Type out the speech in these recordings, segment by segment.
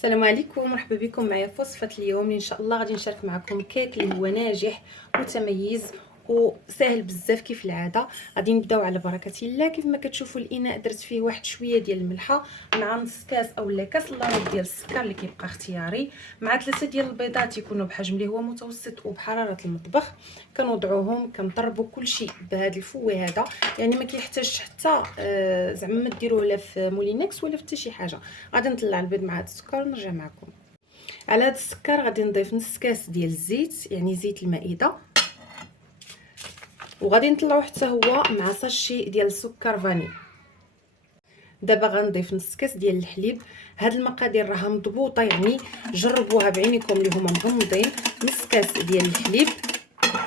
السلام عليكم، مرحبا بكم معايا في وصفه اليوم اللي ان شاء الله غادي نشارك معكم كيك اللي هو ناجح متميز وسهل بزاف. كيف العاده غادي نبداو على بركه الله. كيف ما كتشوفوا الاناء درت فيه واحد شويه ديال الملحه مع نص كاس اولا كاس الا ربع ديال السكر اللي كيبقى اختياري، مع 3 ديال البيضات يكونوا بحجم اللي هو متوسط وبحراره المطبخ. كنوضعوهم كنضربوا كلشي بهذا الفوي هذا، يعني ما كيحتاجش حتى زعما ما ديروه لا في مولينكس ولا حتى شي حاجه. غادي نطلع البيض مع هذا السكر ونرجع معكم. على هذا السكر غادي نضيف نص كاس ديال الزيت، يعني زيت المائده، وغادي نطلعو حتى هو مع ساشي ديال السكر فاني. دابا غنضيف نص كاس ديال الحليب. هاد المقادير راها مضبوطه، يعني جربوها بعينيكم اللي هما مغمضين. نص كاس ديال الحليب،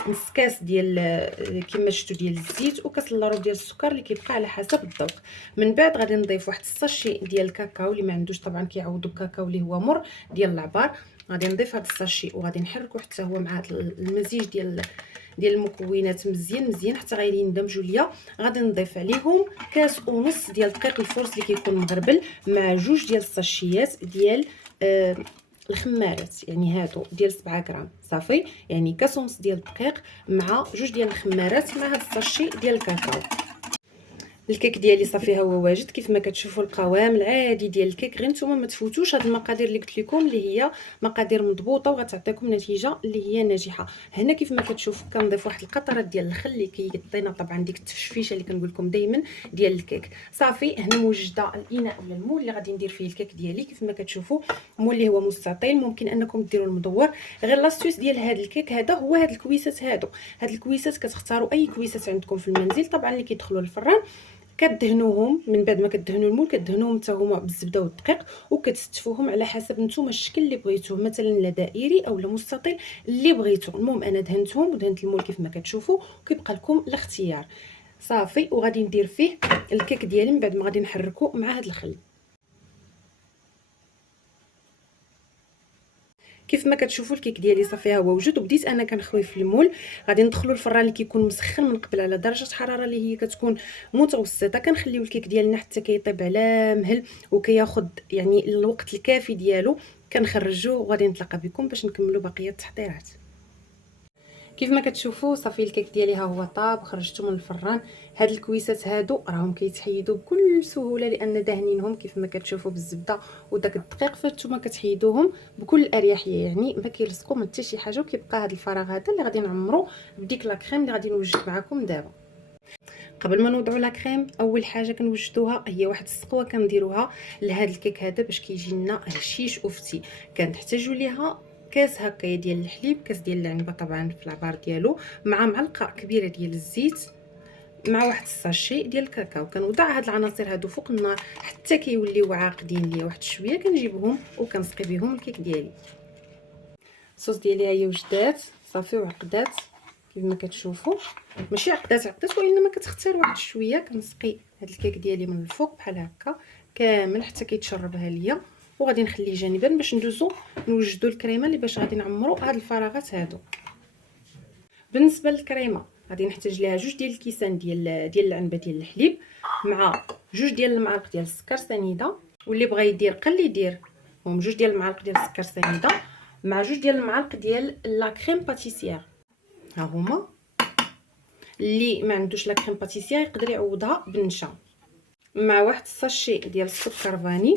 نص كاس ديال كما شفتوا ديال الزيت، وكاس الا ربع ديال السكر اللي كيبقى على حسب الذوق. من بعد غادي نضيف واحد الساشي ديال الكاكاو، اللي ما عندوش طبعا كيعوضوا الكاكاو اللي هو مر ديال العبار. غادي نضيف هذا الساشي وغادي نحركو حتى هو مع المزيج ديال المكونات مزيان حتى غير يندمجوا ليا. غادي نضيف عليهم كاس ونص ديال دقيق الفرص اللي كيكون مغربل، مع جوج ديال الساشيات ديال الخمارات، يعني هادو ديال 7 غرام صافي، يعني كاس ونص ديال الدقيق مع جوج ديال الخمارات مع هاد الساشي ديال الكاكاو. الكيك ديالي صافي ها هو واجد. كيف ما كتشوفوا القوام العادي ديال الكيك، غير نتوما ما تفوتوش هاد المقادير اللي قلت لكم، اللي هي مقادير مضبوطه وغتعطيكم نتيجه اللي هي ناجحه. هنا كيف ما كتشوفوا كنضيف واحد القطرات ديال الخل اللي كيعطينا طبعا ديك التفشفيشه اللي كنقول لكم دائما ديال الكيك. صافي هنا موجده الاناء ولا المول اللي غادي ندير فيه الكيك ديالي. كيف ما كتشوفوا مول اللي هو مستطيل، ممكن انكم ديروا المدور. غير لاستيوس ديال هذا الكيك هذا هو هاد الكويسات هادو. هاد الكويسات كتختاروا اي كويسات عندكم في المنزل طبعا اللي كيدخلوا للفران، كدهنوهم. من بعد ما كدهنوا المول كدهنوهم حتى هما بالزبده والدقيق، وكتستفوهم على حسب نتوما الشكل اللي بغيتوه، مثلا لا دائري او لا مستطيل اللي بغيتو. المهم انا دهنتهم ودهنت المول كيف ما كتشوفوا، وكيبقى لكم الاختيار. صافي وغادي ندير فيه الكيك ديالي من بعد ما غادي نحركو مع هذا الخل. كيف ما كتشوفوا الكيك ديالي صافي ها هو وجد، وبديت انا كنخوي في المول. غادي ندخلوا الفران اللي كيكون مسخن من قبل على درجه حراره اللي هي كتكون متوسطه. كنخليو الكيك ديالنا حتى كيطيب على مهل وكياخذ يعني الوقت الكافي ديالو. كنخرجوه وغادي نتلاقى بكم باش نكملوا بقيه التحضيرات. كيف ما كتشوفوا صافي الكيك ديالي ها هو طاب وخرجته من الفران. هاد الكويسات هادو راهم كيتحيدوا بكل سهوله لان داهنينهم كيف ما كتشوفوا بالزبده وداك الدقيق، فانتوما كتحيدوهم بكل اريحيه، يعني ما كيلصقوا من حتى شي حاجه. وكيبقى هاد الفراغ هذا اللي غادي نعمرو بديك لا كريم اللي غادي نوجد معكم دابا. قبل ما نوضعوا لا كريم اول حاجه كنوجدوها هي واحد السقوه كنديروها لهاد الكيك هذا باش كيجي لنا هشيش وفتي. كنحتاجوا ليها كاس هكايا ديال الحليب، كاس ديال العنبه طبعا في العبار ديالو، مع معلقه كبيره ديال الزيت، مع واحد الساشي ديال الكاكاو. كنوضع هاد العناصر هادو فوق النار حتى كيوليو عاقدين ليا واحد شويه. كنجيبهم وكنسقي بهم الكيك ديالي. الصوص ديالي هي وجدات صافي وعقدات كيف ما كتشوفوا، ماشي عقدات وانما كتختار واحد شويه. كنسقي هاد الكيك ديالي من الفوق بحال هكا كامل حتى كيتشربها ليا، وغادي نخليه جانبا باش ندوزو نوجدوا الكريمه اللي باش غادي نعمروا هاد الفراغات هادو. بالنسبه للكريمه غادي نحتاج ليها جوج ديال الكيسان ديال العنبه ديال الحليب، مع جوج ديال المعالق ديال السكر سنيده، واللي بغى يدير قل يدير. هم جوج ديال المعالق ديال السكر سنيده مع جوج ديال المعالق ديال لا كريم باتيسير. ها هما. اللي ما عندوش لا كريم باتيسير يقدر يعوضها بالنشا، مع واحد الساشي ديال السكر فاني.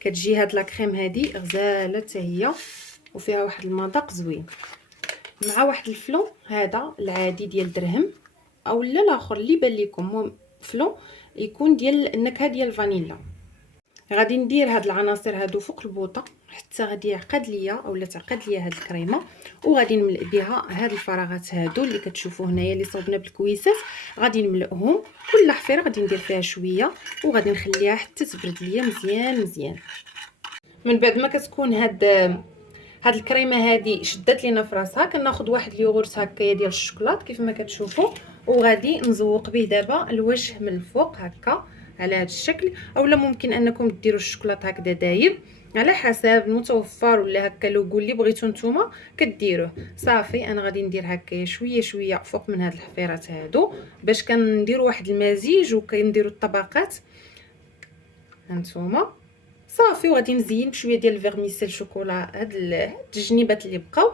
كتجي هاد لا كريم هادي غزاله حتى هي وفيها واحد المذاق زوين، مع واحد الفلون هذا العادي ديال درهم او لا الاخر اللي بان لكم. المهم فلون يكون ديال النكهه ديال الفانيلا. غادي ندير هاد العناصر هادو فوق البوطه حتى غادي يعقد ليا اولا تعقد ليا هاد الكريمه، وغادي نملئ بها هاد الفراغات هادو اللي كتشوفوا هنايا اللي صوبنا بالكويسات. غادي نملئهم كل حفيره غادي ندير فيها شويه وغادي نخليها حتى تبرد ليا مزيان. من بعد ما كتكون هاد الكريمه هادي شدات لينا في راسها، كناخذ واحد اليوغورت هكايا ديال الشوكولات كيف ما كتشوفوا، وغادي نزوق به دابا الوجه من الفوق هكا على هذا الشكل. اولا ممكن انكم ديروا الشوكولاط هكذا دايب على حسب المتوفر، ولا هكا لوغو اللي بغيتو نتوما كديروه. صافي انا غادي ندير هكايا شويه فوق من هاد الحفيرات هادو باش كنديروا واحد المزيج وكنديروا الطبقات. هانتوما صافي. وغادي نزين بشويه ديال الفيرميسيل شوكولا هاد الجنيبات اللي بقاو.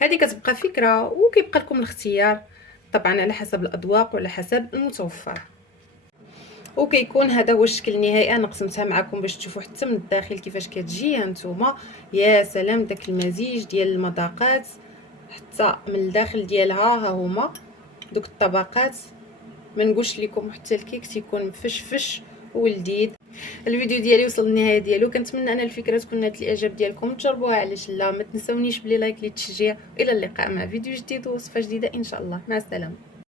هذه كتبقى فكره، وكيبقى لكم الاختيار طبعا على حسب الاذواق وعلى حسب المتوفر. وكيكون هذا هو الشكل النهائي. انا قسمتها معكم باش تشوفوا حتى من الداخل كيفاش كتجي. هانتوما يا سلام داك المزيج ديال المذاقات حتى من الداخل ديالها. ها هما دوك الطبقات، ما نقولش لكم حتى الكيك تيكون مفشفش ولذيذ. الفيديو ديالي وصل للنهايه ديالو. كنتمنى ان الفكره تكون نالت الاعجاب ديالكم. تجربوها علاش لا. ما تنسونيش بلي لايك للتشجيع. الى اللقاء مع فيديو جديد ووصفه جديده ان شاء الله. مع السلامه.